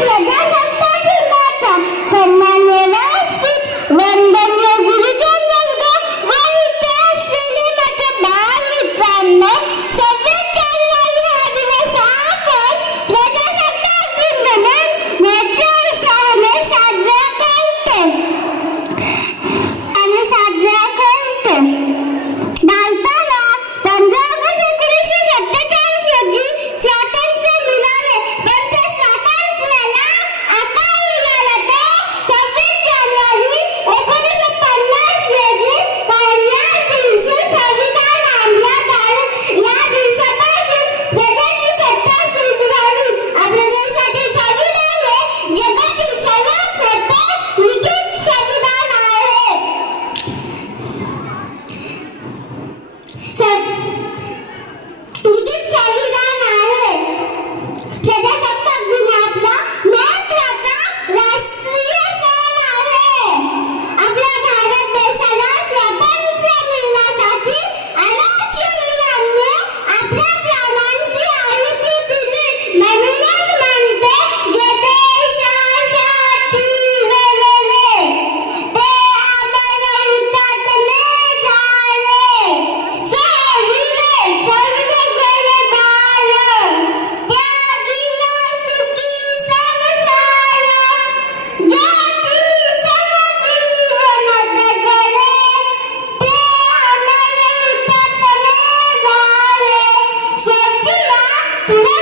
प्रजासत्ताक दिनाचा सन्माननीय व्यासपीठ वंदनीय गुरुजन वर्ग व इथे असलेले माझ्या बालमित्रांनो, 26 जानेवारी हा दिवस आपण प्रजासत्ताक दिन म्हणून मोठ्या उत्साहाने साजरा करतो. भारताला 15 ऑगस्ट 1947 रोजी स्वातंत्र्य मिळाले, पण त्या स्वातंत्र्याला आकार मिळाला तो 26 जानेवारी 1950 रोजी. कारण या दिवशी संविधान आणण्यात आले. या दिवसापासून प्रजेची सत्ता सुधारली. आपल्या देशाचे संविधान हे जगातील सर्वात मोठे लिखित संविधान आहे. लिखित संविधान आहे. प्रजासत्ताक दिन आपला महत्त्वाचा राष्ट्रीय सण आहे. आपल्या भारत देशाला स्वातंत्र्य मिळण्यासाठी अनेक वीरांनी आपल्या प्राणांची आहुती दिली. म्हणूनच म्हणते, जे देशासाठी लढले ते अमर हुतात्मे झाले. सोडले सर्व घरदार, त्यागिला सुखी संसार. ज्योती समजीवन जगले ते अमर हुतात्मे झाले. शस्त्रिया तुला